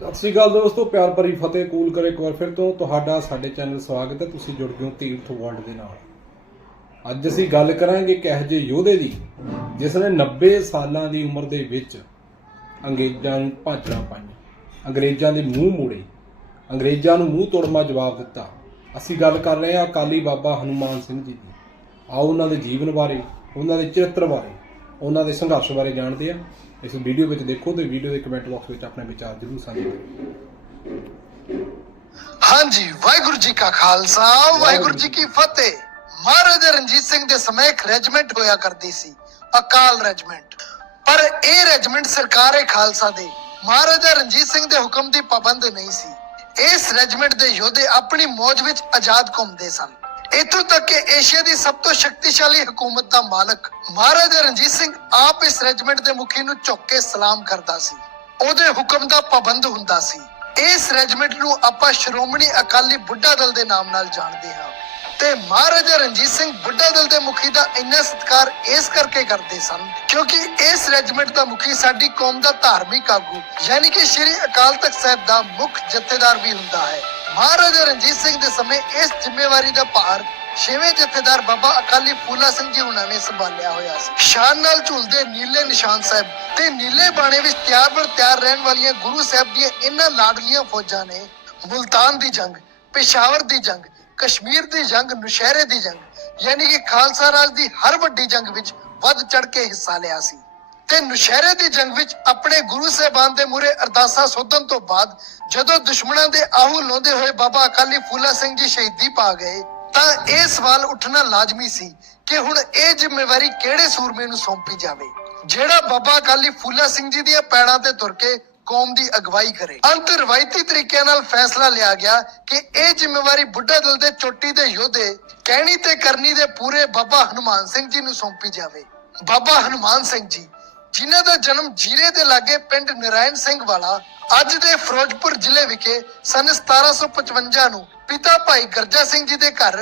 ਸਤਿ ਸ਼੍ਰੀ ਅਕਾਲ ਦੋਸਤੋ, ਪਿਆਰ ਭਰੀ ਫਤਿਹ ਕੂਲ ਕਰੇ ਇੱਕ ਵਾਰ ਫਿਰ ਤੋਂ। ਤੁਹਾਡਾ ਸਾਡੇ ਚੈਨਲ ਸਵਾਗਤ ਹੈ, ਤੁਸੀਂ ਜੁੜ ਗਏ ਹੋ ਤੀਰਥ ਵਰਲਡ ਦੇ ਨਾਲ। ਅੱਜ ਅਸੀਂ ਗੱਲ ਕਰਾਂਗੇ ਕਿ ਇਹੋ ਜਿਹੇ ਯੋਧੇ ਦੀ, ਜਿਸ ਨੇ 90 ਸਾਲਾਂ ਦੀ ਉਮਰ ਦੇ ਵਿੱਚ ਅੰਗਰੇਜ਼ਾਂ ਨੂੰ ਭਾਜੜਾਂ ਪਾਈਆਂ। ਅੰਗਰੇਜ਼ਾਂ ਦੇ ਮੂੰਹ ਮੋੜੇ, ਅੰਗਰੇਜ਼ਾਂ ਨੂੰ ਮੂੰਹ ਤੋੜਮਾ ਜਵਾਬ ਦਿੱਤਾ। ਅਸੀਂ ਗੱਲ ਕਰ ਰਹੇ ਹਾਂ ਅਕਾਲੀ ਬਾਬਾ ਹਨੂਮਾਨ ਸਿੰਘ ਜੀ ਦੀ। ਆਓ ਉਹਨਾਂ ਦੇ ਜੀਵਨ ਬਾਰੇ, ਉਹਨਾਂ ਦੇ ਚਰਿੱਤਰ ਬਾਰੇ, ਉਹਨਾਂ ਦੇ ਸੰਘਰਸ਼ ਬਾਰੇ ਜਾਣਦੇ ਹਾਂ। ਇਸ ਵੀਡੀਓ ਵਿੱਚ ਦੇਖੋ ਤੇ ਵੀਡੀਓ ਦੇ ਕਮੈਂਟ ਬਾਕਸ ਵਿੱਚ ਆਪਣੇ ਵਿਚਾਰ ਜ਼ਰੂਰ ਸਾਂਝੇ ਕਰੋ। ਹਾਂਜੀ, ਵਾਹਿਗੁਰੂ ਜੀ ਕਾ ਖਾਲਸਾ, ਵਾਹਿਗੁਰੂ ਜੀ ਕੀ ਫਤਿਹ। ਮਹਾਰਾਜਾ ਰਣਜੀਤ ਸਿੰਘ ਦੇ ਸਮੇਂ ਇੱਕ ਰੈਜੀਮੈਂਟ ਹੋਇਆ ਕਰਦੀ ਸੀ, ਅਕਾਲ ਰੈਜੀਮੈਂਟ ਪਰ ਇਹ ਰੈਜੀਮੈਂਟ ਸਰਕਾਰੇ ਖਾਲਸਾ ਦੇ। ਮਹਾਰਾਜਾ ਰਣਜੀਤ ਸਿੰਘ ਦੇ ਹੁਕਮ ਦੀ ਪਾਬੰਦ ਨਹੀਂ ਸੀ। ਇਸ ਰੈਜੀਮੈਂਟ ਦੇ ਯੋਧੇ ਆਪਣੀ ਮੌਜ ਵਿੱਚ ਆਜ਼ਾਦ ਘੁੰਮਦੇ ਸਨ। ਇਥੋਂ ਤੱਕ ਕਿ ਏਸ਼ੀਆ ਦੀ ਸਭ ਤੋਂ ਸ਼ਕਤੀਸ਼ਾਲੀ ਹਕੂਮਤ ਦਾ ਮਾਲਕ ਮਹਾਰਾਜਾ ਰਣਜੀਤ ਸਿੰਘ ਆਪ ਇਸ ਰੈਜੀਮੈਂਟ ਦੇ ਮੁਖੀ ਨੂੰ ਝੁੱਕ ਕੇ ਸਲਾਮ ਕਰਦਾ ਸੀ। ਉਹਦੇ ਹੁਕਮ ਦਾ ਪਾਬੰਦ ਹੁੰਦਾ ਸੀ। ਇਸ ਰੈਜੀਮੈਂਟ ਨੂੰ ਆਪਾਂ ਸ਼੍ਰੋਮਣੀ ਅਕਾਲੀ ਬੁੱਢਾ ਦਲ ਦੇ ਨਾਮ ਨਾਲ ਜਾਣਦੇ ਹਾਂ। ਤੇ ਮਹਾਰਾਜਾ ਰਣਜੀਤ ਸਿੰਘ ਬੁੱਢਾ ਦਲ ਦੇ ਮੁਖੀ ਦਾ ਇੰਨਾ ਸਤਿਕਾਰ ਇਸ ਕਰਕੇ ਕਰਦੇ ਸਨ ਕਿਉਂਕਿ ਇਸ ਰੈਜੀਮੈਂਟ ਦਾ ਮੁਖੀ ਸਾਡੀ ਕੌਮ ਦਾ ਧਾਰਮਿਕ ਆਗੂ, ਯਾਨੀ ਕਿ ਸ਼੍ਰੀ ਅਕਾਲ ਤਖਤ ਸਾਹਿਬ ਦਾ ਮੁੱਖ ਜਥੇਦਾਰ ਵੀ ਹੁੰਦਾ ਹੈ। ਮਹਾਰਾਜਾ ਰਣਜੀਤ ਸਿੰਘ ਦੇ ਸਮੇਂ ਇਸ ਜ਼ਿੰਮੇਵਾਰੀ ਦਾ ਭਾਰ ਛੇਵੇਂ ਜਥੇਦਾਰ ਬਾਬਾ ਅਕਾਲੀ ਫੂਲਾ ਸਿੰਘ ਜੀ ਉਹਨਾਂ ਨੇ ਸੰਭਾਲਿਆ ਹੋਇਆ ਸੀ। ਸ਼ਾਨ ਨਾਲ ਝੂਲਦੇ ਨੀਲੇ ਨਿਸ਼ਾਨ ਸਾਹਿਬ ਤੇ ਨੀਲੇ ਬਾਣੇ ਵਿੱਚ ਤਿਆਰ ਬਰ ਤਿਆਰ ਰਹਿਣ ਵਾਲੀਆਂ ਗੁਰੂ ਸਾਹਿਬ ਦੀਆਂ ਇਹਨਾਂ ਲਾਡਲੀਆਂ ਫੌਜਾਂ ਨੇ ਮੁਲਤਾਨ ਦੀ ਜੰਗ, ਪੇਸ਼ਾਵਰ ਦੀ ਜੰਗ, ਕਸ਼ਮੀਰ ਦੀ ਜੰਗ, ਨੁਸ਼ਹਿਰੇ ਦੀ ਜੰਗ, ਯਾਨੀ ਕਿ ਖਾਲਸਾ ਰਾਜ ਦੀ ਹਰ ਵੱਡੀ ਜੰਗ ਵਿੱਚ ਵੱਧ ਚੜ ਕੇ ਹਿੱਸਾ ਲਿਆ ਸੀ। ਤੇ ਨੁਸ਼ਹਿਰੇ ਦੀ ਜੰਗ ਵਿੱਚ ਆਪਣੇ ਗੁਰੂ ਸਾਹਿਬਾਨ ਦੇ ਮੂਰੇ ਅਰਦਾਸਾਂ ਸੋਧਣ ਤੋਂ ਬਾਅਦ ਜਦੋਂ ਦੁਸ਼ਮਣਾਂ ਦੇ ਆਹੂ ਲਾਉਂਦੇ ਹੋਏ ਬਾਬਾ ਅਕਾਲੀ ਫੂਲਾ ਸਿੰਘ ਜੀ ਸ਼ਹੀਦੀ ਪਾ ਗਏ, ਤਾਂ ਇਹ ਸਵਾਲ ਉੱਠਣਾ ਲਾਜ਼ਮੀ ਸੀ ਕਿ ਹੁਣ ਇਹ ਜ਼ਿੰਮੇਵਾਰੀ ਕਿਹੜੇ ਸੂਰਮੇ ਨੂੰ ਸੌਂਪੀ ਜਾਵੇ, ਜਿਹੜਾ ਬਾਬਾ ਅਕਾਲੀ ਫੂਲਾ ਸਿੰਘ ਜੀ ਦੀਆਂ ਪੈੜਾਂ ਤੇ ਤੁਰ ਕੇ ਕੌਮ ਦੀ ਅਗਵਾਈ ਕਰੇ। ਅੰਤ ਰਵਾਇਤੀ ਤਰੀਕਿਆਂ ਨਾਲ ਫੈਸਲਾ ਲਿਆ ਗਿਆ ਕਿ ਇਹ ਜ਼ਿੰਮੇਵਾਰੀ ਬੁੱਢਾ ਦਲ ਦੇ ਚੋਟੀ ਦੇ ਯੋਧੇ, ਕਹਿਣੀ ਤੇ ਕਰਨੀ ਦੇ ਪੂਰੇ ਬਾਬਾ ਹਨੂਮਾਨ ਸਿੰਘ ਜੀ ਨੂੰ ਸੌਂਪੀ ਜਾਵੇ। ਬਾਬਾ ਹਨੂਮਾਨ ਸਿੰਘ ਜੀ ਜਿਨ੍ਹਾਂ ਦਾ ਜਨਮ ਜੀਰੇ ਦੇ ਲਾਗੇ ਪਿੰਡ ਨਰਾਇਣ ਸਿੰਘ ਵਾਲਾ, ਅੱਜ ਦੇ ਫਿਰੋਜ਼ਪੁਰ ਜ਼ਿਲ੍ਹੇ ਵਿਖੇ ਸਨ 1755 ਨੂੰ ਪਿਤਾ ਭਾਈ ਗਰਜਾ ਸਿੰਘ ਜੀ ਦੇ ਘਰ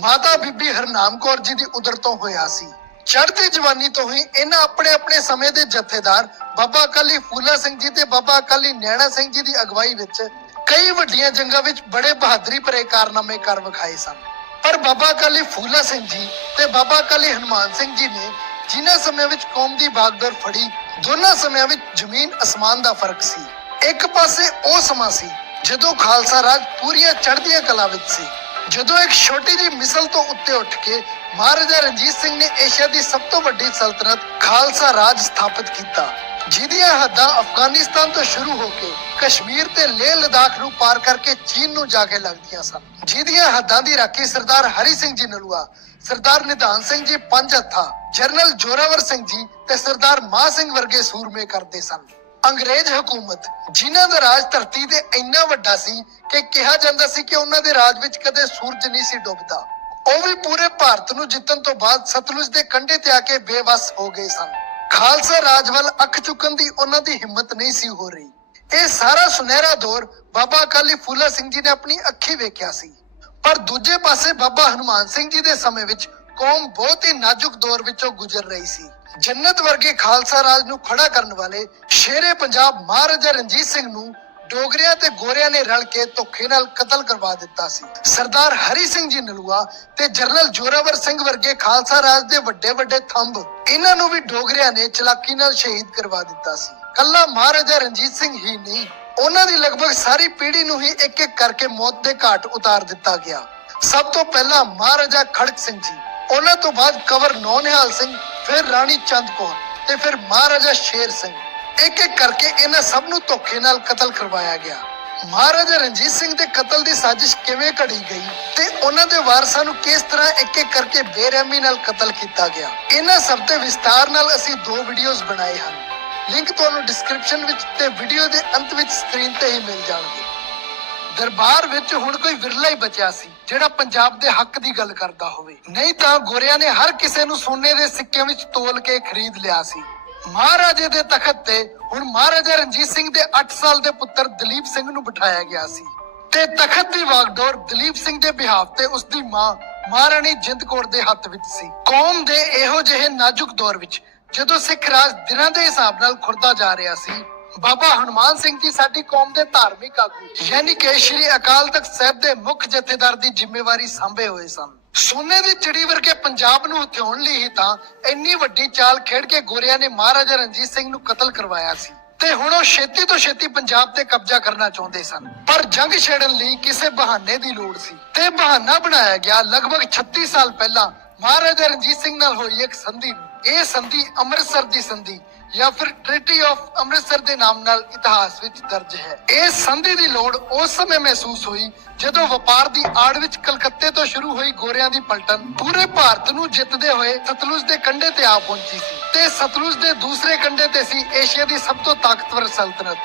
ਮਾਤਾ ਬੀਬੀ ਹਰਨਾਮ ਕੌਰ ਜੀ ਦੀ ਉਦਰ ਤੋਂ ਹੋਇਆ ਸੀ। ਚੜ੍ਹਦੀ ਜਵਾਨੀ ਤੋਂ ਹੀ ਇਹਨਾਂ ਆਪਣੇ ਆਪਣੇ ਸਮੇਂ ਦੇ ਜਥੇਦਾਰ ਬਾਬਾ ਅਕਾਲੀ ਫੂਲਾ ਸਿੰਘ ਜੀ ਤੇ ਬਾਬਾ ਅਕਾਲੀ ਨੈਣਾ ਸਿੰਘ ਜੀ ਦੀ ਅਗਵਾਈ ਵਿੱਚ ਕਈ ਵੱਡੀਆਂ ਜੰਗਾਂ ਵਿੱਚ ਬੜੇ ਬਹਾਦਰੀ ਭਰੇ ਕਾਰਨਾਮੇ ਕਰ ਵਿਖਾਏ ਸਨ। ਪਰ ਬਾਬਾ ਅਕਾਲੀ ਫੂਲਾ ਸਿੰਘ ਜੀ ਤੇ ਬਾਬਾ ਅਕਾਲੀ ਹਨੂਮਾਨ ਸਿੰਘ ਜੀ ਨੇ ਜਿਨ੍ਹਾਂ ਸਮਿਆਂ ਵਿੱਚ ਕੌਮ ਦੀ ਬਾਗਡੋਰ ਫੜੀ, ਦੋਨਾਂ ਸਮਿਆਂ ਵਿੱਚ ਜ਼ਮੀਨ ਅਸਮਾਨ ਦਾ ਫ਼ਰਕ ਸੀ। ਇੱਕ ਪਾਸੇ ਉਹ ਸਮਾਂ ਸੀ ਜਦੋਂ ਖਾਲਸਾ ਰਾਜ ਪੂਰੀਆਂ ਚੜ੍ਹਦੀਆਂ ਕਲਾ ਵਿੱਚ ਸੀ। ਜਦੋਂ ਇੱਕ ਛੋਟੀ ਜਿਹੀ ਮਿਸਲ ਤੋਂ ਉੱਤੇ ਉੱਠ ਕੇ ਮਹਾਰਾਜਾ ਰਣਜੀਤ ਸਿੰਘ ਨੇ ਏਸ਼ੀਆ ਦੀ ਸਭ ਤੋਂ ਵੱਡੀ ਸਲਤਨਤ ਖਾਲਸਾ ਰਾਜ ਸਥਾਪਿਤ ਕੀਤਾ, ਜਿਹਦੀਆਂ ਹੱਦਾਂ ਅਫਗਾਨਿਸਤਾਨ ਤੋਂ ਸ਼ੁਰੂ ਹੋ ਕੇ ਕਸ਼ਮੀਰ ਤੇ ਲੇਹ ਲਦਾਖ ਨੂੰ ਪਾਰ ਕਰਕੇ ਚੀਨ ਨੂੰ ਜਾ ਕੇ ਲੱਗਦੀਆਂ ਸਨ। ਜਿਹਦੀਆਂ ਹੱਦਾਂ ਦੀ ਰਾਖੀ ਸਰਦਾਰ ਹਰੀ ਸਿੰਘ ਜੀ ਨਲੂਆ, ਸਰਦਾਰ ਨਿਧਾਨ ਸਿੰਘ ਜੀ ਪੰਜ ਹੱਥਾ ਜਨਰਲ ਜੋਰਾਵਰ ਸਿੰਘ ਜੀ ਤੇ ਸਰਦਾਰ ਮਾਹ ਸਿੰਘ ਵਰਗੇ ਸੂਰਮੇ ਕਰਦੇ ਸਨ। ਅੰਗਰੇਜ਼ ਹਕੂਮਤ, ਜਿਨ੍ਹਾਂ ਦਾ ਰਾਜ ਧਰਤੀ ਤੇ ਇੰਨਾ ਵੱਡਾ ਸੀ ਕਿ ਕਿਹਾ ਜਾਂਦਾ ਸੀ ਕਿ ਉਹਨਾਂ ਦੇ ਰਾਜ ਵਿੱਚ ਕਦੇ ਸੂਰਜ ਨਹੀਂ ਸੀ ਡੁੱਬਦਾ। ਉਹ ਵੀ ਪੂਰੇ ਭਾਰਤ ਨੂੰ ਜਿੱਤਣ ਤੋਂ ਬਾਅਦ ਸਤਲੁਜ ਦੇ ਕੰਢੇ ਤੇ ਆ ਕੇ ਬੇਵਸ ਹੋ ਗਏ ਸਨ। ਖਾਲਸਾ ਰਾਜ ਵੱਲ ਅੱਖ ਚੁੱਕਣ ਦੀ ਉਹਨਾਂ ਦੀ ਹਿੰਮਤ ਨਹੀਂ ਸੀ ਹੋ ਰਹੀ। ਇਹ ਸਾਰਾ ਸੁਨਹਿਰਾ ਦੌਰ ਬਾਬਾ ਅਕਾਲੀ ਫੂਲਾ ਸਿੰਘ ਜੀ ਨੇ ਆਪਣੀ ਅੱਖੀ ਵੇਖਿਆ ਸੀ। ਪਰ ਦੂਜੇ ਪਾਸੇ ਬਾਬਾ ਹਨੂਮਾਨ ਸਿੰਘ ਜੀ ਦੇ ਸਮੇਂ ਵਿੱਚ ਕੌਮ ਬਹੁਤ ਹੀ ਨਾਜ਼ੁਕ ਦੌਰ ਵਿੱਚੋਂ ਗੁਜ਼ਰ ਰਹੀ ਸੀ। ਜੰਨਤ ਵਰਗੇ ਖਾਲਸਾ ਰਾਜ ਨੂੰ ਖੜਾ ਕਰਨ ਵਾਲੇ ਸ਼ੇਰੇ ਪੰਜਾਬ ਮਹਾਰਾਜਾ ਰਣਜੀਤ ਸਿੰਘ ਨੂੰ ਡੋਗਰਿਆਂ ਤੇ ਗੋਰਿਆਂ ਨੇ ਰਲ ਕੇ ਧੋਖੇ ਨਾਲ ਕਤਲ ਕਰਵਾ ਦਿੱਤਾ ਸੀ। ਸਰਦਾਰ ਹਰੀ ਸਿੰਘ ਜੀ ਨਲੂਆ ਤੇ ਜਨਰਲ ਜੋਰਾਵਰ ਸਿੰਘ ਵਰਗੇ ਖਾਲਸਾ ਰਾਜ ਦੇ ਵੱਡੇ ਵੱਡੇ ਥੰਬ ਇਹਨਾਂ ਨੂੰ ਵੀ ਡੋਗਰਿਆਂ ਨੇ ਚਲਾਕੀ ਨਾਲ ਸ਼ਹੀਦ ਕਰਵਾ ਦਿੱਤਾ ਸੀ। ਕੱਲਾ ਮਹਾਰਾਜਾ ਰਣਜੀਤ ਸਿੰਘ ਹੀ ਨਹੀਂ, ਉਹਨਾਂ ਦੀ ਲਗਭਗ ਸਾਰੀ ਪੀੜ੍ਹੀ ਨੂੰ ਹੀ ਇੱਕ ਇੱਕ ਕਰਕੇ ਮੌਤ ਦੇ ਘਾਟ ਉਤਾਰ ਦਿੱਤਾ ਗਿਆ। ਸਭ ਤੋਂ ਪਹਿਲਾਂ ਮਹਾਰਾਜਾ ਖੜਕ ਸਿੰਘ ਜੀ ਉਹਨਾਂ ਤੋਂ ਬਾਅਦ ਕਵਰ ਨੌਨਿਹਾਲ ਸਿੰਘ, ਫਿਰ ਰਾਣੀ ਚੰਦ ਕੌਰ ਤੇ ਫਿਰ ਮਹਾਰਾਜਾ ਸ਼ੇਰ ਸਿੰਘ। ਇੱਕ ਇੱਕ ਕਰਕੇ ਇਹਨਾਂ ਸਭ ਨੂੰ ਧੋਖੇ ਨਾਲ ਕਤਲ ਕਰਵਾਇਆ ਗਿਆ। ਮਹਾਰਾਜਾ ਰਣਜੀਤ ਸਿੰਘ ਦੇ ਕਤਲ ਦੀ ਸਾਜ਼ਿਸ਼ ਕਿਵੇਂ ਘੜੀ ਗਈ ਤੇ ਉਹਨਾਂ ਦੇ ਵਾਰਸਾਂ ਨੂੰ ਕਿਸ ਤਰ੍ਹਾਂ ਇੱਕ ਇੱਕ ਕਰਕੇ ਬੇਰਹਿਮੀ ਨਾਲ ਕਤਲ ਕੀਤਾ ਗਿਆ, ਇਹਨਾਂ ਸਭ ਤੇ ਵਿਸਤਾਰ ਨਾਲ ਅਸੀਂ ਦੋ ਵੀਡੀਓਜ਼ ਬਣਾਏ ਹਨ। ਲਿੰਕ ਤੁਹਾਨੂੰ ਡਿਸਕ੍ਰਿਪਸ਼ਨ ਵਿੱਚ ਤੇ ਵੀਡੀਓ ਦੇ ਅੰਤ ਵਿੱਚ ਸਕਰੀਨ ਤੇ ਹੀ ਮਿਲ ਜਾਣਗੇ। ਦਰਬਾਰ ਵਿੱਚ ਹੁਣ ਕੋਈ ਵਿਰਲਾ ਹੀ ਬਚਿਆ ਸੀ। ਜਿਹੜਾ ਪੰਜਾਬ ਦੇ ਹੱਕ ਦੀ ਗੱਲ ਕਰਦਾ ਹੋਵੇ। ਨਹੀਂ ਤਾਂ ਗੋਰਿਆਂ ਨੇ ਹਰ ਕਿਸੇ ਨੂੰ ਸੋਨੇ ਦੇ ਸਿੱਕਿਆਂ ਵਿੱਚ ਤੋਲ ਕੇ ਖਰੀਦ ਲਿਆ ਸੀ। ਮਹਾਰਾਜੇ ਦੇ ਤਖਤ ਤੇ ਹੁਣ ਮਹਾਰਾਜਾ ਰਣਜੀਤ ਸਿੰਘ ਦੇ 8 ਸਾਲ ਦੇ ਪੁੱਤਰ ਦਲੀਪ ਸਿੰਘ ਨੂੰ ਬਿਠਾਇਆ ਗਿਆ ਸੀ। ਤੇ ਤਖਤ ਦੀ ਵਾਗਡੋਰ ਦਲੀਪ ਸਿੰਘ ਦੇ ਬਿਹਾਫ ਤੇ ਉਸ ਦੀ ਮਾਂ ਮਹਾਰਾਣੀ ਜਿੰਦ ਕੌਰ ਦੇ ਹੱਥ ਵਿੱਚ ਸੀ। ਕੌਮ ਦੇ ਇਹੋ ਜਿਹੇ ਨਾਜ਼ੁਕ ਦੌਰ ਵਿੱਚ ਜਦੋਂ ਸਿੱਖ ਰਾਜ ਦਿਨਾਂ ਦੇ ਹਿਸਾਬ ਨਾਲ ਖੁਰਦਾ ਜਾ ਰਿਹਾ ਸੀ ਬਾਬਾ ਹਨੂਮਾਨ ਸਿੰਘ ਜੀ ਸਾਡੀ ਕੌਮ ਦੇ ਧਾਰਮਿਕ ਆਗੂ ਯਾਨੀ ਕਿ ਸ਼੍ਰੀ ਅਕਾਲ ਤਖਤ ਸਾਹਿਬ ਦੇ ਮੁੱਖ ਜਥੇਦਾਰ ਦੀ ਜ਼ਿੰਮੇਵਾਰੀ ਸੰਭੇ ਹੋਏ ਸਨ। ਸੋਨੇ ਦੀ ਚਿੜੀ ਵਰਗੇ ਪੰਜਾਬ ਨੂੰ ਹਥਿਆਉਣ ਲਈ ਹੀ ਤਾਂ ਇੰਨੀ ਵੱਡੀ ਚਾਲ ਖੇਡ ਕੇ ਗੋਰਿਆਂ ਨੇ ਮਹਾਰਾਜਾ ਰਣਜੀਤ ਸਿੰਘ ਨੂੰ ਕਤਲ ਕਰਵਾਇਆ ਸੀ। ਤੇ ਹੁਣ ਉਹ ਛੇਤੀ ਤੋਂ ਛੇਤੀ ਪੰਜਾਬ ਤੇ ਕਬਜ਼ਾ ਕਰਨਾ ਚਾਹੁੰਦੇ ਸਨ। ਪਰ ਜੰਗ ਛੇੜਨ ਲਈ ਕਿਸੇ ਬਹਾਨੇ ਦੀ ਲੋੜ ਸੀ। ਤੇ ਬਹਾਨਾ ਬਣਾਇਆ ਗਿਆ ਲਗਭਗ 36 ਸਾਲ ਪਹਿਲਾਂ ਮਹਾਰਾਜਾ ਰਣਜੀਤ ਸਿੰਘ ਨਾਲ ਹੋਈ ਇੱਕ ਸੰਧੀ ਇਹ ਸੰਧੀ ਅੰਮ੍ਰਿਤਸਰ ਦੀ ਸੰਧੀ ਜਾਂ ਫਿਰ ਟ੍ਰੀਟੀ ਆਫ ਅੰਮ੍ਰਿਤਸਰ ਦੇ ਨਾਮ ਨਾਲ ਇਤਿਹਾਸ ਵਿੱਚ ਦਰਜ ਹੈ। ਇਹ ਸੰਧੀ ਦੀ ਲੋੜ ਉਸ ਸਮੇਂ ਮਹਿਸੂਸ ਹੋਈ ਜਦੋਂ ਵਪਾਰ ਦੀ ਆੜ ਵਿੱਚ ਕਲਕੱਤੇ ਤੋਂ ਸ਼ੁਰੂ ਹੋਈ ਗੋਰਿਆਂ ਦੀ ਪਲਟਨ ਪੂਰੇ ਭਾਰਤ ਨੂੰ ਜਿੱਤਦੇ ਹੋਏ ਸਤਲੁਜ ਦੇ ਕੰਢੇ ਤੇ ਆ ਪਹੁੰਚੀ ਸੀ ਤੇ ਸਤਲੁਜ ਦੇ ਦੂਸਰੇ ਕੰਢੇ ਤੇ ਸੀ ਏਸ਼ੀਆ ਦੀ ਸਭ ਤੋਂ ਤਾਕਤਵਰ ਸਲਤਨਤ,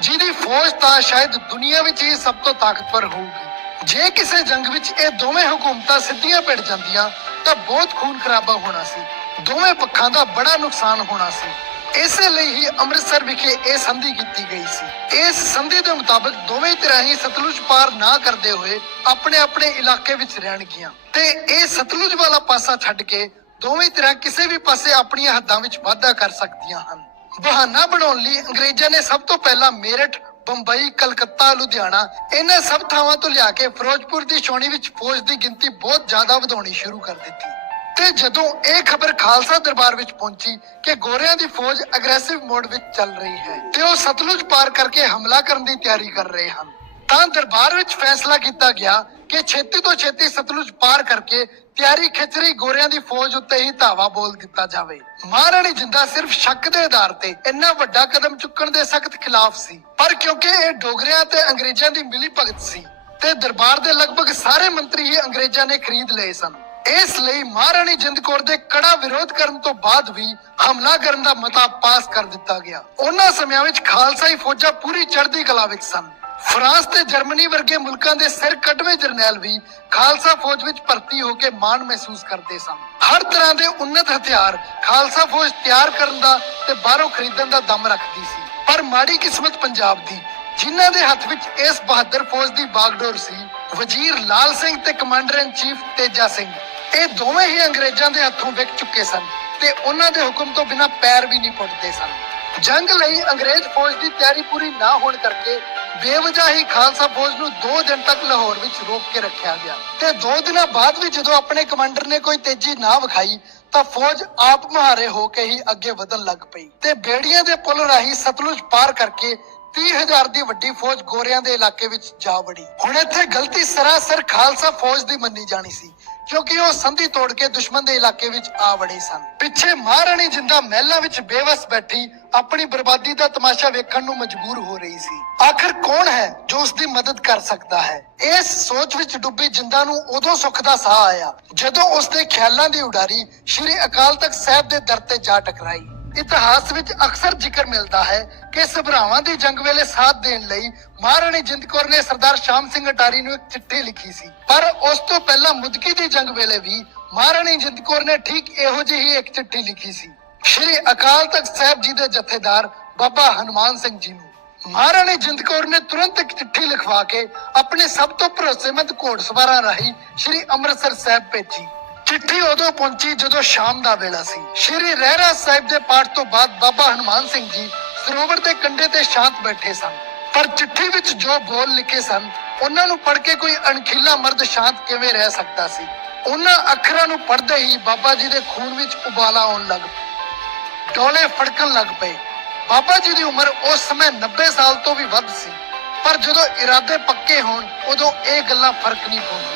ਜਿਹਦੀ ਫੌਜ ਤਾਂ ਸ਼ਾਇਦ ਦੁਨੀਆ ਵਿੱਚ ਹੀ ਸਭ ਤੋਂ ਤਾਕਤਵਰ ਹੋਊਗੀ। ਜੇ ਕਿਸੇ ਜੰਗ ਵਿੱਚ ਇਹ ਦੋਵੇਂ ਹਕੂਮਤਾਂ ਸਿੱਧੀਆਂ ਭਿੜ ਜਾਂਦੀਆਂ ਤਾਂ ਬਹੁਤ ਖੂਨ ਖਰਾਬਾ ਹੋਣਾ ਸੀ। ਦੋਵੇਂ ਪੱਖਾਂ ਦਾ ਬੜਾ ਨੁਕਸਾਨ ਹੋਣਾ ਸੀ। ਇਸੇ ਲਈ ਹੀ ਅੰਮ੍ਰਿਤਸਰ ਵਿਖੇ ਇਹ ਸੰਧੀ ਕੀਤੀ ਗਈ ਸੀ। ਇਸ ਸੰਧੀ ਦੇ ਮੁਤਾਬਕ ਦੋਵੇਂ ਧਿਰਾਂ ਸਤਲੁਜ ਪਾਰ ਨਾ ਕਰਦੇ ਹੋਏ ਆਪਣੇ ਆਪਣੇ ਇਲਾਕੇ ਵਿੱਚ ਰਹਿਣਗੀਆਂ ਤੇ ਇਹ ਸਤਲੁਜ ਵਾਲਾ ਪਾਸਾ ਛੱਡ ਕੇ ਦੋਵੇਂ ਧਿਰਾਂ ਕਿਸੇ ਵੀ ਪਾਸੇ ਆਪਣੀਆਂ ਹੱਦਾਂ ਵਿੱਚ ਵਾਧਾ ਕਰ ਸਕਦੀਆਂ ਹਨ। ਬਹਾਨਾ ਬਣਾਉਣ ਲਈ ਅੰਗਰੇਜ਼ਾਂ ਨੇ ਸਭ ਤੋਂ ਪਹਿਲਾਂ ਮੇਰਠ, ਬੰਬਈ, ਕਲਕੱਤਾ, ਲੁਧਿਆਣਾ ਇਹਨਾਂ ਸਭ ਥਾਵਾਂ ਤੋਂ ਲਿਆ ਕੇ ਫਿਰੋਜ਼ਪੁਰ ਦੀ ਛਾਉਣੀ ਵਿੱਚ ਫੌਜ ਦੀ ਗਿਣਤੀ ਬਹੁਤ ਜ਼ਿਆਦਾ ਵਧਾਉਣੀ ਸ਼ੁਰੂ ਕਰ ਦਿੱਤੀ। ਤੇ ਜਦੋਂ ਇਹ ਖਬਰ ਖਾਲਸਾ ਦਰਬਾਰ ਵਿੱਚ ਪਹੁੰਚੀ ਕਿ ਗੋਰਿਆਂ ਦੀ ਫੌਜ ਅਗਰੈਸਿਵ ਮੋਡ ਵਿੱਚ ਚੱਲ ਰਹੀ ਹੈ ਤੇ ਉਹ ਸਤਲੁਜ ਪਾਰ ਕਰਕੇ ਹਮਲਾ ਕਰਨ ਦੀ ਤਿਆਰੀ ਕਰ ਰਹੇ ਹਨ, ਤਾਂ ਦਰਬਾਰ ਵਿੱਚ ਫੈਸਲਾ ਕੀਤਾ ਗਿਆ ਕਿ ਛੇਤੀ ਤੋਂ ਛੇਤੀ ਸਤਲੁਜ ਪਾਰ ਕਰਕੇ ਤਿਆਰੀ ਖਿੱਚ ਗੋਰਿਆਂ ਦੀ ਫੌਜ ਉੱਤੇ ਹੀ ਧਾਵਾ ਬੋਲ ਦਿੱਤਾ ਜਾਵੇ। ਮਹਾਰਾਣੀ ਜਿੰਦਾ ਸਿਰਫ ਸ਼ੱਕ ਦੇ ਆਧਾਰ ਤੇ ਇੰਨਾ ਵੱਡਾ ਕਦਮ ਚੁੱਕਣ ਦੇ ਸਖਤ ਖਿਲਾਫ ਸੀ, ਪਰ ਕਿਉਂਕਿ ਇਹ ਡੋਗਰਿਆਂ ਤੇ ਅੰਗਰੇਜ਼ਾਂ ਦੀ ਮਿਲੀ ਭਗਤ ਸੀ, ਤੇ ਦਰਬਾਰ ਦੇ ਲਗਭਗ ਸਾਰੇ ਮੰਤਰੀ ਹੀ ਅੰਗਰੇਜ਼ਾਂ ਨੇ ਖਰੀਦ ਲਏ ਸਨ। ਇਸ ਲਈ ਮਹਾਰਾਣੀ ਜਿੰਦ ਕੌਰ ਦੇ ਕੜਾ ਵਿਰੋਧ ਕਰਨ ਤੋਂ ਬਾਅਦ ਵੀ ਹਮਲਾ ਕਰਨ ਦਾ ਮਤਾ ਪਾਸ ਕਰ ਦਿੱਤਾ ਗਿਆ। ਉਹਨਾਂ ਸਮਿਆਂ ਵਿੱਚ ਖਾਲਸਾਈ ਫੌਜਾਂ ਪੂਰੀ ਚੜ੍ਹਦੀ ਕਲਾ ਵਿੱਚ ਸਨ। ਫਰਾਂਸ ਤੇ ਜਰਮਨੀ ਵਰਗੇ ਮੁਲਕਾਂ ਦੇ ਸਿਰ ਕੱਢਵੇਂ ਜਰਨੈਲ ਵੀ ਖਾਲਸਾ ਫੌਜ ਵਿੱਚ ਭਰਤੀ ਹੋ ਕੇ ਮਾਣ ਮਹਿਸੂਸ ਕਰਦੇ ਸਨ। ਹਰ ਤਰ੍ਹਾਂ ਦੇ ਉન્નਤ ਹਥਿਆਰ ਖਾਲਸਾ ਫੌਜ ਤਿਆਰ ਕਰਨ ਦਾ ਤੇ ਬਾਹਰੋਂ ਖਰੀਦਣ ਦਾ ਦਮ ਰੱਖਦੀ ਸੀ। ਪਰ ਮਾੜੀ ਕਿਸਮਤ ਪੰਜਾਬ ਦੀ, ਜਿਨ੍ਹਾਂ ਦੇ ਹੱਥ ਵਿੱਚ ਇਸ ਬਹਾਦਰ ਫੌਜ ਦੀ ਬਾਗਡੋਰ ਸੀ, ਵਜ਼ੀਰ ਲਾਲ ਸਿੰਘ ਤੇ commander in chief Teja Singh. ਇਹ ਦੋਵੇਂ ਹੀ ਅੰਗਰੇਜ਼ਾਂ ਦੇ ਹੱਥੋਂ ਵਿਕ ਚੁੱਕੇ ਸਨ ਤੇ ਉਹਨਾਂ ਦੇ ਹੁਕਮ ਤੋਂ ਬਿਨਾਂ ਪੈਰ ਵੀ ਨਹੀਂ ਪੁੱਟਦੇ ਸਨ। ਜੰਗ ਲਈ ਅੰਗਰੇਜ਼ ਫੌਜ ਦੀ ਤਿਆਰੀ ਪੂਰੀ ਨਾ ਹੋਣ ਕਰਕੇ ਬੇਵਜ੍ਹਾ ਹੀ ਖਾਲਸਾ ਫੌਜ ਨੂੰ 2 ਦਿਨ ਤੱਕ ਲਾਹੌਰ ਵਿੱਚ ਰੋਕ ਕੇ ਰੱਖਿਆ ਗਿਆ। ਤੇ 2 ਦਿਨਾਂ ਬਾਅਦ ਵੀ ਜਦੋਂ ਆਪਣੇ ਕਮਾਂਡਰ ਨੇ ਕੋਈ ਤੇਜ਼ੀ ਨਾ ਵਿਖਾਈ, ਤਾਂ ਫੌਜ ਆਪ ਮੁਹਾਰੇ ਹੋ ਕੇ ਹੀ ਅੱਗੇ ਵਧਣ ਲੱਗ ਪਈ। ਤੇ ਬੇੜੀਆਂ ਦੇ ਪੁਲ ਰਾਹੀਂ ਸਤਲੁਜ ਪਾਰ ਕਰਕੇ 30000 ਦੀ ਵੱਡੀ ਫੌਜ ਗੋਰਿਆਂ ਦੇ ਇਲਾਕੇ ਵਿੱਚ ਜਾ ਵੜੀ। ਹੁਣ ਇੱਥੇ ਗਲਤੀ ਸਰਾਸਰ ਖਾਲਸਾ ਫੌਜ ਦੀ ਮੰਨੀ ਜਾਣੀ ਸੀ। ਕਿਉਂਕਿ ਉਹ ਸੰਧੀ ਤੋੜ ਕੇ ਦੁਸ਼ਮਣ ਦੇ ਇਲਾਕੇ ਵਿੱਚ ਆ ਵੜੇ ਸਨ। ਪਿੱਛੇ ਮਹਾਰਾਣੀ ਜਿੰਦਾ ਮਹਿਲਾਂ ਵਿੱਚ ਬੇਵਸ ਬੈਠੀ ਆਪਣੀ ਬਰਬਾਦੀ ਦਾ ਤਮਾਸ਼ਾ ਵੇਖਣ ਨੂੰ ਮਜਬੂਰ ਹੋ ਰਹੀ ਸੀ। ਆਖਰ ਕੌਣ ਹੈ ਜੋ ਉਸ ਦੀ ਮਦਦ ਕਰ ਸਕਦਾ ਹੈ? ਇਸ ਸੋਚ ਵਿੱਚ ਡੁੱਬੀ ਜਿੰਦਾ ਨੂੰ ਉਦੋਂ ਸੁੱਖ ਦਾ ਸਾਹ ਆਇਆ ਜਦੋਂ ਉਸ ਦੇ ਖਿਆਲਾਂ ਦੀ ਉਡਾਰੀ ਸ਼੍ਰੀ ਅਕਾਲ ਤਖਤ ਸਾਹਿਬ ਦੇ ਦਰ ਤੇ ਜਾ ਟਕਰਾਈ। ਇਤਿਹਾਸ ਵਿੱਚ ਅਕਸਰ ਜ਼ਿਕਰ ਮਿਲਦਾ ਹੈ ਕਿ ਸਭਰਾਵਾਂ ਦੀ ਜੰਗ ਵੇਲੇ ਸਾਥ ਦੇਣ ਲਈ ਮਹਾਰਾਣੀ ਜਿੰਦ ਕੌਰ ਨੇ ਸਰਦਾਰ ਸ਼ਾਮ ਸਿੰਘ ਅਟਾਰੀ ਨੂੰ ਇੱਕ ਚਿੱਠੀ ਲਿਖੀ ਸੀ। ਪਰ ਉਸ ਤੋਂ ਪਹਿਲਾਂ ਮੁਦਕੀ ਦੀ ਜੰਗ ਵੇਲੇ ਵੀ ਮਹਾਰਾਣੀ ਜਿੰਦ ਕੌਰ ਨੇ ਠੀਕ ਇਹੋ ਜਿਹੀ ਇੱਕ ਚਿੱਠੀ ਲਿਖੀ ਸੀ। ਸ਼੍ਰੀ ਅਕਾਲ ਤਖਤ ਸਾਹਿਬ ਜੀ ਦੇ ਜਥੇਦਾਰ ਬਾਬਾ ਹਨੂਮਾਨ ਸਿੰਘ ਜੀ ਨੂੰ। ਮਹਾਰਾਣੀ ਜਿੰਦ ਕੌਰ ਨੇ ਤੁਰੰਤ ਇੱਕ ਚਿੱਠੀ ਲਿਖਵਾ ਕੇ ਆਪਣੇ ਸਭ ਤੋਂ ਭਰੋਸੇਮੰਦ ਘੋੜਸਵਾਰਾਂ ਰਾਹੀਂ ਸ਼੍ਰੀ ਅੰਮ੍ਰਿਤਸਰ ਸਾਹਿਬ ਭੇਜੀ। ਚਿੱਠੀ ਉਦੋਂ ਪਹੁੰਚੀ ਜਦੋਂ ਸ਼ਾਮ ਦਾ ਵੇਲਾ ਸੀ। ਸ਼੍ਰੀ ਰਹਿਰਾ ਸਾਹਿਬ ਦੇ ਪਾਠ ਤੋਂ ਬਾਅਦ ਬਾਬਾ ਹਨੂਮਾਨ ਸਿੰਘ ਜੀ ਸਰੋਵਰ ਦੇ ਕੰਢੇ ਤੇ ਸ਼ਾਂਤ ਬੈਠੇ ਸਨ। ਪਰ ਚਿੱਠੀ ਵਿੱਚ ਜੋ ਬੋਲ ਲਿਖੇ ਸਨ, ਉਹਨਾਂ ਨੂੰ ਪੜ੍ਹ ਕੇ ਕੋਈ ਅਣਖੀਲਾ ਮਰਦ ਸ਼ਾਂਤ ਕਿਵੇਂ ਰਹਿ ਸਕਦਾ ਸੀ? ਉਹਨਾਂ ਅੱਖਰਾਂ ਨੂੰ ਪੜ੍ਹਦੇ ਹੀ ਬਾਬਾ ਜੀ ਦੇ ਖੂਨ ਵਿੱਚ ਉਬਾਲਾ ਆਉਣ ਲੱਗ ਪਿਆ ਡੋਲੇ ਫੜਕਣ ਲੱਗ ਪਏ। ਬਾਬਾ ਜੀ ਦੀ ਉਮਰ ਉਸ ਸਮੇਂ 90 ਸਾਲ ਤੋਂ ਵੀ ਵੱਧ ਸੀ। ਪਰ ਜਦੋਂ ਇਰਾਦੇ ਪੱਕੇ ਹੋਣ, ਉਦੋਂ ਇਹ ਗੱਲਾਂ ਫ਼ਰਕ ਨਹੀਂ ਪਾਉਂਦੀਆਂ।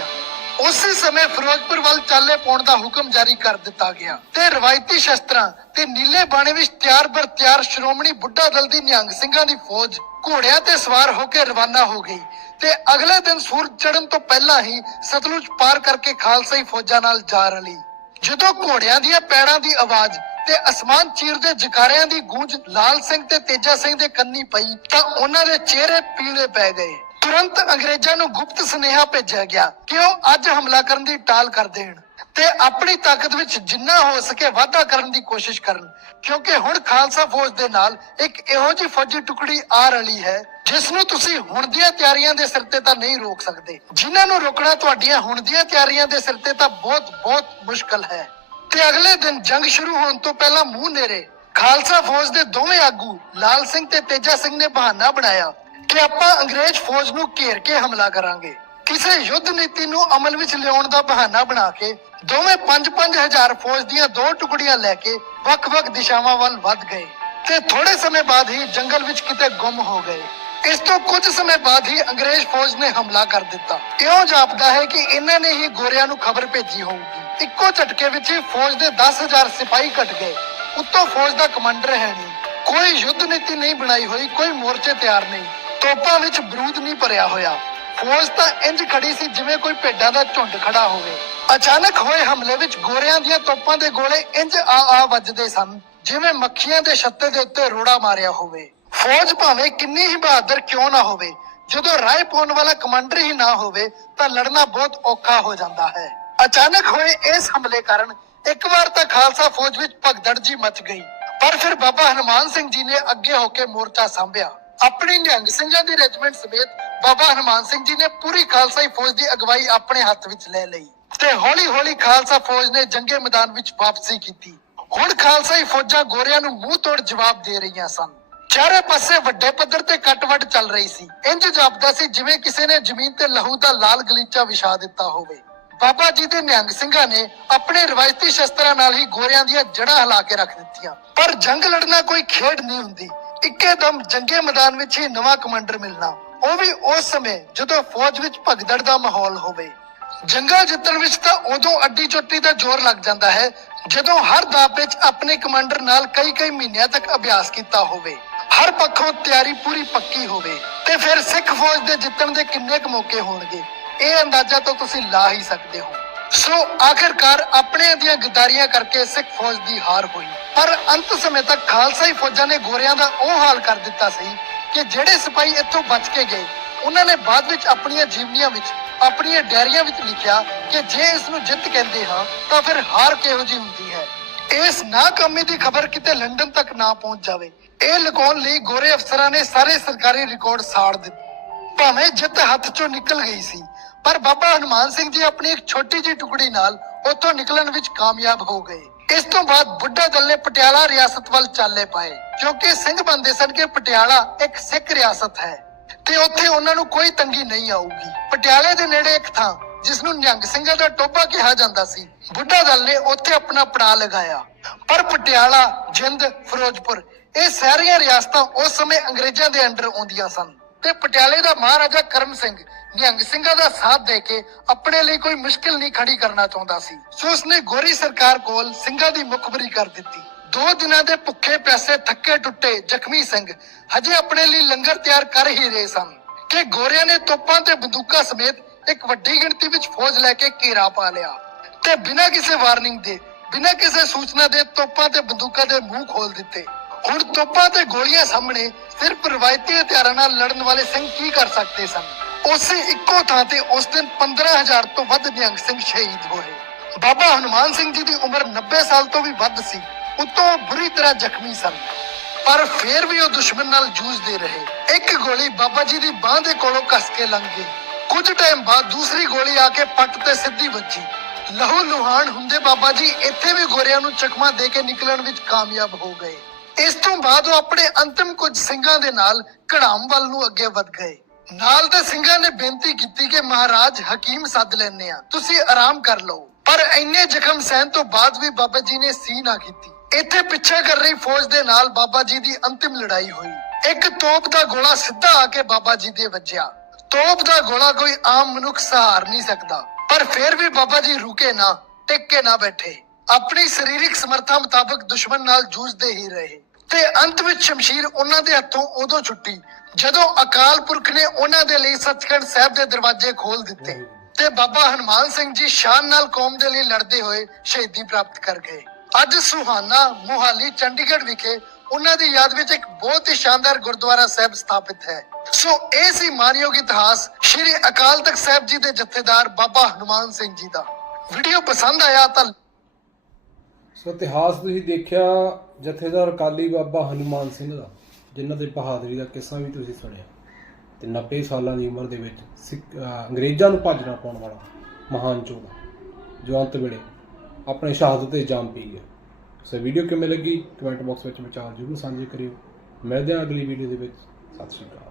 ਉਸੇ ਸਮੇਂ ਫਿਰੋਜ਼ਪੁਰ ਵੱਲ ਚਾਲੇ ਪਾਉਣ ਦਾ ਹੁਕਮ ਜਾਰੀ ਕਰ ਦਿੱਤਾ ਗਿਆ। ਤੇ ਰਵਾਇਤੀ ਸ਼ਸਤਰਾਂ ਤੇ ਨੀਲੇ ਬਾਣੇ ਵਿੱਚ ਤਿਆਰ ਬਰ ਤਿਆਰ ਸ਼੍ਰੋਮਣੀ ਬੁੱਢਾ ਦਲ ਦੀ ਨਿਹੰਗ ਸਿੰਘਾਂ ਦੀ ਫੌਜ ਘੋੜਿਆਂ ਤੇ ਸਵਾਰ ਹੋ ਕੇ ਰਵਾਨਾ ਹੋ ਗਈ। ਤੇ ਅਗਲੇ ਦਿਨ ਸੂਰਜ ਚੜ੍ਹਨ ਤੋਂ ਪਹਿਲਾਂ ਹੀ ਸਤਲੁਜ ਪਾਰ ਕਰਕੇ ਖਾਲਸਾਈ ਫੌਜਾਂ ਨਾਲ ਜਾ ਰਲੀ। ਜਦੋਂ ਘੋੜਿਆਂ ਦੀਆਂ ਪੈੜਾਂ ਦੀ ਆਵਾਜ਼ ਤੇ ਅਸਮਾਨ ਚੀਰ ਦੇ ਜਕਾਰਿਆਂ ਦੀ ਗੂੰਜ ਲਾਲ ਸਿੰਘ ਤੇ ਤੇਜਾ ਸਿੰਘ ਦੇ ਕੰਨੀ ਪਈ ਤਾਂ ਉਹਨਾਂ ਦੇ ਚਿਹਰੇ ਪੀਲੇ ਪੈ ਗਏ। ਤੁਰੰਤ ਅੰਗਰੇਜ਼ਾਂ ਨੂੰ ਗੁਪਤ ਸੁਨੇਹਾ ਭੇਜਿਆ ਗਿਆ ਕਿ ਉਹ ਅੱਜ ਹਮਲਾ ਕਰਨ ਦੀ ਟਾਲ ਕਰ ਦੇਣ ਤੇ ਆਪਣੀ ਤਾਕਤ ਵਿੱਚ ਜਿੰਨਾ ਹੋ ਸਕੇ ਵਾਧਾ ਕਰਨ ਦੀ ਕੋਸ਼ਿਸ਼ ਕਰਨ, ਕਿਉਂਕਿ ਹੁਣ ਖਾਲਸਾ ਫੌਜ ਦੇ ਨਾਲ ਇੱਕ ਇਹੋ ਜਿਹੀ ਫੌਜੀ ਟੁਕੜੀ ਆ ਰਲੀ ਹੈ, ਜਿਸ ਨੂੰ ਤੁਸੀਂ ਹੁਣ ਦੀਆਂ ਤਿਆਰੀਆਂ ਦੇ ਸਿਰ ਤੇ ਤਾਂ ਨਹੀਂ ਰੋਕ ਸਕਦੇ। ਜਿਨ੍ਹਾਂ ਨੂੰ ਰੋਕਣਾ ਤੁਹਾਡੀਆਂ ਹੁਣ ਦੀਆਂ ਤਿਆਰੀਆਂ ਦੇ ਸਿਰ ਤੇ ਤਾਂ ਬਹੁਤ ਬਹੁਤ ਮੁਸ਼ਕਲ ਹੈ। ਤੇ ਅਗਲੇ ਦਿਨ ਜੰਗ ਸ਼ੁਰੂ ਹੋਣ ਤੋਂ ਪਹਿਲਾਂ ਮੂੰਹ ਨੇਰੇ ਖਾਲਸਾ ਫੌਜ ਦੇ ਦੋਵੇਂ ਆਗੂ ਲਾਲ ਸਿੰਘ ਤੇ ਤੇਜਾ ਸਿੰਘ ਨੇ ਬਹਾਨਾ ਬਣਾਇਆ। ਕਿ ਆਪਾਂ ਅੰਗਰੇਜ਼ ਫੌਜ ਨੂੰ ਘੇਰ ਕੇ ਹਮਲਾ ਕਰਾਂਗੇ। ਕਿਸੇ ਯੁੱਧ ਨੀਤੀ ਨੂੰ ਅਮਲ ਵਿੱਚ ਲਿਆਉਣ ਦਾ ਬਹਾਨਾ ਬਣਾ ਕੇ ਦੋਵੇਂ 5-5 ਹਜ਼ਾਰ ਫੌਜ ਦੀਆਂ ਦੋ ਟੁਕੜੀਆਂ ਲੈ ਕੇ ਵੱਖ-ਵੱਖ ਦਿਸ਼ਾਵਾਂ ਵੱਲ ਵੱਧ ਗਏ ਤੇ ਥੋੜੇ ਸਮੇਂ ਬਾਅਦ ਹੀ ਜੰਗਲ ਵਿੱਚ ਕਿਤੇ ਗੁੰਮ ਹੋ ਗਏ। ਇਸ ਤੋਂ ਕੁਝ ਸਮੇਂ ਬਾਅਦ ਹੀ ਅੰਗਰੇਜ਼ ਫੌਜ ਨੇ ਹਮਲਾ ਕਰ ਦਿੱਤਾ। ਇਉਂ ਜਾਪਦਾ ਹੈ ਕਿ ਇਹਨਾਂ ਨੇ ਹੀ ਗੋਰਿਆਂ ਨੂੰ ਖਬਰ ਭੇਜੀ ਹੋਊਗੀ। ਇੱਕੋ ਝਟਕੇ ਵਿੱਚ ਹੀ ਫੌਜ ਦੇ 10000 ਸਿਪਾਹੀ ਘਟ ਗਏ। ਉੱਤੋਂ ਫੌਜ ਦਾ ਕਮਾਂਡਰ ਹੈ ਨਹੀਂ। ਕੋਈ ਯੁੱਧ ਨੀਤੀ ਨਹੀਂ ਬਣਾਈ ਹੋਈ, ਕੋਈ ਮੋਰਚੇ ਤਿਆਰ ਨਹੀਂ। ਤੋਪਾਂ ਵਿੱਚ ਬਰੂਦ ਨਹੀਂ ਭਰਿਆ ਹੋਇਆ। ਫੌਜ ਤਾਂ ਇੰਜ ਖੜੀ ਸੀ ਜਿਵੇਂ ਕੋਈ ਭੇਡਾਂ ਦਾ ਝੁੰਡ ਖੜਾ ਹੋਵੇ। ਅਚਾਨਕ ਹੋਏ ਹਮਲੇ ਵਿੱਚ ਗੋਰਿਆਂ ਦੀਆਂ ਤੋਪਾਂ ਦੇ ਗੋਲੇ ਇੰਜ ਆ ਆ ਵੱਜਦੇ ਸਨ, ਜਿਵੇਂ ਮੱਖੀਆਂ ਦੇ ਛੱਤੇ ਦੇ ਉੱਤੇ ਰੋੜਾ ਮਾਰਿਆ ਹੋਵੇ। ਫੌਜ ਭਾਵੇਂ ਕਿੰਨੀ ਹੀ ਬਹਾਦਰ ਕਿਉਂ ਨਾ ਹੋਵੇ, ਜਦੋਂ ਰਾਏ ਪਾਉਣ ਵਾਲਾ ਕਮਾਂਡਰ ਹੀ ਨਾ ਹੋਵੇ, ਤਾਂ ਲੜਨਾ ਬਹੁਤ ਔਖਾ ਹੋ ਜਾਂਦਾ ਹੈ। ਅਚਾਨਕ ਹੋਏ ਇਸ ਹਮਲੇ ਕਾਰਨ ਇੱਕ ਵਾਰ ਤਾਂ ਖਾਲਸਾ ਫੌਜ ਵਿੱਚ ਭਗਦੜ ਜੀ ਮਚ ਗਈ। ਪਰ ਫਿਰ ਬਾਬਾ ਹਨੂਮਾਨ ਸਿੰਘ ਜੀ ਨੇ ਅੱਗੇ ਹੋ ਕੇ ਮੋਰਚਾ ਸੰਭਿਆ। ਆਪਣੀ ਨਿਹੰਗ ਸਿੰਘਾਂ ਦੀ ਰੈਜੀਮੈਂਟ ਸਮੇਤ ਬਾਬਾ ਹਨੂਮਾਨ ਸਿੰਘ ਜੀ ਨੇ ਪੂਰੀ ਖਾਲਸਾਈ ਫੌਜ ਦੀ ਅਗਵਾਈ ਆਪਣੇ ਹੱਥ ਵਿੱਚ ਲੈ ਲਈ। ਤੇ ਹੌਲੀ-ਹੌਲੀ ਖਾਲਸਾ ਫੌਜ ਨੇ ਜੰਗੇ ਮੈਦਾਨ ਵਿੱਚ ਵਾਪਸੀ ਕੀਤੀ। ਹੁਣ ਖਾਲਸਾਈ ਫੌਜਾਂ ਗੋਰਿਆਂ ਨੂੰ ਮੂੰਹ ਤੋੜ ਜਵਾਬ ਦੇ ਰਹੀਆਂ ਸਨ। ਚਾਰੇ ਪਾਸੇ ਵੱਡੇ ਪੱਧਰ ਤੇ ਕੱਟਵੱਡ ਚੱਲ ਰਹੀ ਸੀ। ਇੰਜ ਜਾਪਦਾ ਸੀ ਜਿਵੇਂ ਕਿਸੇ ਨੇ ਜ਼ਮੀਨ ਤੇ ਲਹੂ ਦਾ ਲਾਲ ਗਲੀਚਾ ਵਿਛਾ ਦਿੱਤਾ ਹੋਵੇ। ਬਾਬਾ ਜੀ ਦੇ ਨਿਹੰਗ ਸਿੰਘਾਂ ਨੇ ਆਪਣੇ ਰਵਾਇਤੀ ਸ਼ਸਤਰਾਂ ਨਾਲ ਹੀ ਗੋਰਿਆਂ ਦੀਆਂ ਜੜ੍ਹਾਂ ਹਿਲਾ ਕੇ ਰੱਖ ਦਿੱਤੀਆਂ। ਪਰ ਜੰਗ ਲੜਨਾ ਕੋਈ ਖੇਡ ਨਹੀਂ ਹੁੰਦੀ। ਇੱਕੇ ਦਮ ਜੰਗੇ ਮੈਦਾਨ ਵਿੱਚ ਹੀ ਨਵਾਂ ਕਮਾਂਡਰ ਮਿਲਣਾ। ਉਹ ਵੀ ਉਸ ਸਮੇਂ ਜਦੋਂ ਫੌਜ ਵਿੱਚ ਭਗਦੜ ਦਾ ਮਾਹੌਲ ਹੋਵੇ। ਜੰਗਾਂ ਜਿੱਤਣ ਵਿੱਚ ਤਾਂ ਉਦੋਂ ਅੱਡੀ ਚੋਟੀ ਦਾ ਜ਼ੋਰ ਲੱਗ ਜਾਂਦਾ ਹੈ, ਜਦੋਂ ਹਰ ਦਾਅ ਵਿੱਚ ਆਪਣੇ ਕਮਾਂਡਰ ਨਾਲ ਕਈ ਕਈ ਮਹੀਨਿਆਂ ਤੱਕ ਅਭਿਆਸ ਕੀਤਾ ਹੋਵੇ। ਹਰ ਪੱਖੋਂ ਤਿਆਰੀ ਪੂਰੀ ਪੱਕੀ ਹੋਵੇ ਤੇ ਫਿਰ ਸਿੱਖ ਫੌਜ ਦੇ ਜਿੱਤਣ ਦੇ ਕਿੰਨੇ ਕੁ ਮੌਕੇ ਹੋਣਗੇ, ਇਹ ਅੰਦਾਜ਼ਾ ਤਾਂ ਤੁਸੀਂ ਲਾ ਹੀ ਸਕਦੇ ਹੋ। ਸੋ ਆਖਿਰਕਾਰ ਆਪਣੇ ਦੀਆਂ ਗਦਾਰੀਆਂ ਕਰਕੇ ਸਿੱਖ ਫੌਜ ਦੀ ਹਾਰ ਹੋਈ। ਪਰ ਅੰਤ ਸਮੇਂ ਤੱਕ ਖਾਲਸਾਈ ਫੌਜਾਂ ਨੇ ਗੋਰਿਆਂ ਦਾ ਉਹ ਹਾਲ ਕਰ ਦਿੱਤਾ ਸੀ ਕਿ ਜਿਹੜੇ ਸਿਪਾਹੀ ਇੱਥੋਂ ਬਚ ਕੇ ਗਏ, ਉਹਨਾਂ ਨੇ ਬਾਅਦ ਵਿੱਚ ਆਪਣੀਆਂ ਜੀਵਨੀਆਂ ਵਿੱਚ, ਆਪਣੀਆਂ ਡਾਇਰੀਆਂ ਵਿੱਚ ਲਿਖਿਆ ਕਿ ਜੇ ਇਸ ਨੂੰ ਜਿੱਤ ਕਹਿੰਦੇ ਹਾਂ, ਤਾਂ ਫਿਰ ਹਾਰ ਕਿਹੋ ਜਿਹੀ ਹੁੰਦੀ ਹੈ? ਇਸ ਨਾਕਾਮੀ ਦੀ ਖਬਰ ਕਿਤੇ ਲੰਡਨ ਤੱਕ ਨਾ ਪਹੁੰਚ ਜਾਵੇ। ਇਹ ਲਗਾਉਣ ਲਈ ਗੋਰੇ ਅਫਸਰਾਂ ਨੇ ਸਾਰੇ ਸਰਕਾਰੀ ਰਿਕਾਰਡ ਸਾੜ ਦਿੱਤੇ। ਭਾਵੇਂ ਜਿੱਤ ਹੱਥ ਚੋਂ ਨਿਕਲ ਗਈ ਸੀ, ਪਰ ਬਾਬਾ ਹਨੂਮਾਨ ਸਿੰਘ ਜੀ ਆਪਣੀ ਇੱਕ ਛੋਟੀ ਜਿਹੀ ਟੁਕੜੀ ਨਾਲ ਉੱਥੋਂ ਨਿਕਲਣ ਵਿੱਚ ਕਾਮਯਾਬ ਹੋ ਗਏ। ਇਸ ਤੋਂ ਬਾਅਦ ਬੁੱਢਾ ਦਲ ਨੇ ਪਟਿਆਲਾ ਰਿਆਸਤ ਵੱਲ ਚਾਲੇ ਪਾਏ, ਕਿਉਂਕਿ ਸਿੰਘ ਬੰਦੇ ਸਨ ਕਿ ਪਟਿਆਲਾ ਇੱਕ ਸਿੱਖ ਰਿਆਸਤ ਹੈ ਤੇ ਉੱਥੇ ਉਹਨਾਂ ਨੂੰ ਕੋਈ ਤੰਗੀ ਨਹੀਂ ਆਊਗੀ। ਪਟਿਆਲੇ ਦੇ ਨੇੜੇ ਇੱਕ ਥਾਂ ਜਿਸ ਨੂੰ ਨਿਹੰਗ ਸਿੰਘਾਂ ਦਾ ਟੋਬਾ ਕਿਹਾ ਜਾਂਦਾ ਸੀ, ਬੁੱਢਾ ਦਲ ਨੇ ਉੱਥੇ ਆਪਣਾ ਪੜਾਅ ਲਗਾਇਆ। ਪਰ ਪਟਿਆਲਾ, ਜਿੰਦ, ਫਿਰੋਜ਼ਪੁਰ, ਇਹ ਸਾਰੀਆਂ ਰਿਆਸਤਾਂ ਉਸ ਸਮੇਂ ਅੰਗਰੇਜ਼ਾਂ ਦੇ ਅੰਡਰ ਆਉਂਦੀਆਂ ਸਨ। ਤੇ ਪਟਿਆਲੇ ਦਾ ਮਹਾਰਾਜਾ ਕਰਮ ਸਿੰਘ ਨਿਹੰਗ ਸਿੰਘਾਂ ਦਾ ਸਾਥ ਦੇ ਕੇ ਆਪਣੇ ਲਈ ਕੋਈ ਮੁਸ਼ਕਿਲ ਨਹੀਂ ਖੜੀ ਕਰਨਾ ਚਾਹੁੰਦਾ ਸੀ। ਸੋ ਉਸਨੇ ਗੋਰੀ ਸਰਕਾਰ ਕੋਲ ਸਿੰਘਾਂ ਦੀ ਮੁਖਬਰੀ ਕਰ ਦਿੱਤੀ। ਦੋ ਦਿਨਾਂ ਦੇ ਭੁੱਖੇ ਪਿਆਸੇ ਥੱਕੇ ਟੁੱਟੇ ਜ਼ਖਮੀ ਸਿੰਘ ਹਜੇ ਆਪਣੇ ਲਈ ਲੰਗਰ ਤਿਆਰ ਕਰ ਹੀ ਰਹੇ ਸਨ ਕਿ ਗੋਰਿਆਂ ਨੇ ਤੋਪਾਂ ਤੇ ਬੰਦੂਕਾਂ ਸਮੇਤ ਇੱਕ ਵੱਡੀ ਗਿਣਤੀ ਵਿੱਚ ਫੌਜ ਲੈ ਕੇ ਘੇਰਾ ਪਾ ਲਿਆ। ਤੇ ਬਿਨਾਂ ਕਿਸੇ ਵਾਰਨਿੰਗ ਦੇ, ਬਿਨਾਂ ਕਿਸੇ ਸੂਚਨਾ ਦੇ ਤੋਪਾਂ ਤੇ ਬੰਦੂਕਾਂ ਦੇ ਮੂੰਹ ਖੋਲ ਦਿੱਤੇ। ਹੁਣ ਤੋਪਾਂ ਤੇ ਗੋਲੀਆਂ ਸਾਹਮਣੇ ਸਿਰਫ ਰਵਾਇਤੀ ਹਥਿਆਰਾਂ ਨਾਲ ਲੜਨ ਵਾਲੇ ਸਿੰਘ ਕੀ ਕਰ ਸਕਦੇ ਸਨ? ਉਸੇ ਇੱਕੋ ਥਾਂ ਤੇ ਉਸ ਦਿਨ 15000 ਤੋਂ ਵੱਧ ਨਿਹੰਗ ਸਿੰਘ ਸ਼ਹੀਦ ਹੋਏ। ਬਾਬਾ ਹਨੂਮਾਨ ਸਿੰਘ ਜੀ ਦੀ ਉਮਰ 90 ਸਾਲ ਤੋਂ ਵੀ ਵੱਧ ਸੀ, ਉਤੋਂ ਬੁਰੀ ਤਰ੍ਹਾਂ ਜ਼ਖਮੀ ਸਨ। ਪਰ ਫੇਰ ਵੀ ਉਹ ਦੁਸ਼ਮਣ ਨਾਲ ਜੂਝਦੇ ਰਹੇ। ਇੱਕ ਗੋਲੀ ਬਾਬਾ ਜੀ ਦੀ ਬਾਹ ਦੇ ਕੋਲੋਂ ਕੱਸ ਕੇ ਲੰਘ ਗਈ। ਕੁਝ ਟਾਈਮ ਬਾਅਦ ਦੂਸਰੀ ਗੋਲੀ ਆ ਕੇ ਪੱਟ ਤੇ ਸਿੱਧੀ ਵੱਜੀ। ਲਹੂ ਲੁਹਾਨ ਹੁੰਦੇ ਬਾਬਾ ਜੀ ਇੱਥੇ ਵੀ ਗੋਰਿਆਂ ਨੂੰ ਚਕਮਾ ਦੇ ਕੇ ਨਿਕਲਣ ਵਿੱਚ ਕਾਮਯਾਬ ਹੋ ਗਏ। ਇਸ ਤੋਂ ਬਾਅਦ ਉਹ ਆਪਣੇ ਅੰਤਮ ਕੁਝ ਸਿੰਘਾਂ ਦੇ ਨਾਲ ਕੜਾਮ ਵੱਲ ਨੂੰ ਅੱਗੇ ਵਧ ਗਏ। ਨਾਲ ਦੇ ਸਿੰਘਾਂ ਨੇ ਬੇਨਤੀ ਕੀਤੀ ਕਿ ਮਹਾਰਾਜ ਹਕੀਮ ਸੱਦ ਲੈਣੇ ਆ ਤੁਸੀਂ ਆਰਾਮ ਕਰ ਲਓ। ਪਰ ਇੰਨੇ ਜ਼ਖਮ ਸਹਿਣ ਤੋਂ ਬਾਅਦ ਵੀ ਬਾਬਾ ਜੀ ਨੇ ਸੀ ਨਾ ਕੀਤੀ। ਇੱਥੇ ਪਿੱਛੇ ਕਰ ਰਹੀ ਫੌਜ ਦੇ ਨਾਲ ਬਾਬਾ ਜੀ ਦੀ ਅੰਤਿਮ ਲੜਾਈ ਹੋਈ। ਇੱਕ ਤੋਪ ਦਾ ਗੋਲਾ ਸਿੱਧਾ ਆ ਕੇ ਬਾਬਾ ਜੀ ਦੇ ਵੱਜਿਆ। ਤੋਪ ਦਾ ਗੋਲਾ ਕੋਈ ਆਮ ਮਨੁੱਖ ਸਹਾਰ ਨਹੀਂ ਸਕਦਾ। ਪਰ ਫਿਰ ਵੀ ਬਾਬਾ ਜੀ ਰੁਕੇ ਨਾ, ਟਿਕ ਕੇ ਨਾ ਬੈਠੇ। ਆਪਣੀ ਸਰੀਰਕ ਸਮਰੱਥਾ ਮੁਤਾਬਕ ਦੁਸ਼ਮਣ ਨਾਲ ਜੂਝਦੇ ਹੀ ਰਹੇ। ਤੇ ਅੰਤ ਵਿੱਚ ਸ਼ਮਸ਼ੀਰ ਉਹਨਾਂ ਦੇ ਹੱਥੋਂ ਉਦੋਂ ਛੁੱਟੀ ਜਦੋਂ ਅਕਾਲ ਪੁਰਖ ਨੇ ਉਹਨਾਂ ਦੇ ਲਈ ਸੱਚਖੰਡ ਸਾਹਿਬ ਦੇ ਦਰਵਾਜ਼ੇ ਖੋਲ ਦਿੱਤੇ ਤੇ ਬਾਬਾ ਹਨੂਮਾਨ ਸਿੰਘ ਜੀ ਸ਼ਾਨ ਨਾਲ ਕੌਮ ਦੇ ਲਈ ਲੜਦੇ ਹੋਏ ਸ਼ਹੀਦੀ ਪ੍ਰਾਪਤ ਕਰ ਗਏ। ਅੱਜ ਸੁਹਾਨਾ ਮੁਹਾਲੀ ਚੰਡੀਗੜ੍ਹ ਵਿਖੇ ਉਹਨਾਂ ਦੀ ਯਾਦ ਵਿੱਚ ਇੱਕ ਬਹੁਤ ਹੀ ਸ਼ਾਨਦਾਰ ਗੁਰਦੁਆਰਾ ਸਾਹਿਬ ਸਥਾਪਿਤ ਹੈ। ਸੋ ਇਹ ਸੀ ਮਾਨਯੋਗ ਇਤਿਹਾਸ ਸ਼੍ਰੀ ਅਕਾਲ ਤਖਤ ਸਾਹਿਬ ਜੀ ਦੇ ਜਥੇਦਾਰ ਬਾਬਾ ਹਨੂਮਾਨ ਸਿੰਘ ਜੀ ਦਾ। ਵੀਡੀਓ ਪਸੰਦ ਆਇਆ ਤਾਂ ਸੋ ਇਤਿਹਾਸ ਤੁਸੀਂ ਦੇਖਿਆ, ਜਥੇਦਾਰ ਅਕਾਲੀ ਬਾਬਾ ਹਨੂਮਾਨ ਸਿੰਘ ਦਾ, ਜਿਨ੍ਹਾਂ ਦੇ ਬਹਾਦਰੀ ਦਾ ਕਿੱਸਾ ਵੀ ਤੁਸੀਂ ਸੁਣਿਆ। ਤੇ 90 ਸਾਲਾਂ ਦੀ ਉਮਰ ਦੇ ਵਿੱਚ ਸਿੱਖ- ਅੰਗਰੇਜ਼ਾਂ ਨੂੰ ਭੱਜਣਾ ਪਾਉਣ ਵਾਲਾ ਮਹਾਨ ਚੋਲਾ ਜੋ ਅੰਤ ਵੇਲੇ ਆਪਣੇ ਸ਼ਹਾਦਤ ਤੇ ਜਾਮ ਪੀ ਗਿਆ। ਸੋ ਵੀਡੀਓ ਕਿਵੇਂ ਲੱਗੀ? ਕਮੈਂਟ ਬਾਕਸ ਵਿੱਚ ਵਿਚਾਰ ਜ਼ਰੂਰ ਸਾਂਝੇ ਕਰਿਓ। ਮਿਲਦੇ ਹਾਂ ਅਗਲੀ ਵੀਡੀਓ ਦੇ ਵਿੱਚ। ਸਤਿ ਸ਼੍ਰੀ ਅਕਾਲ।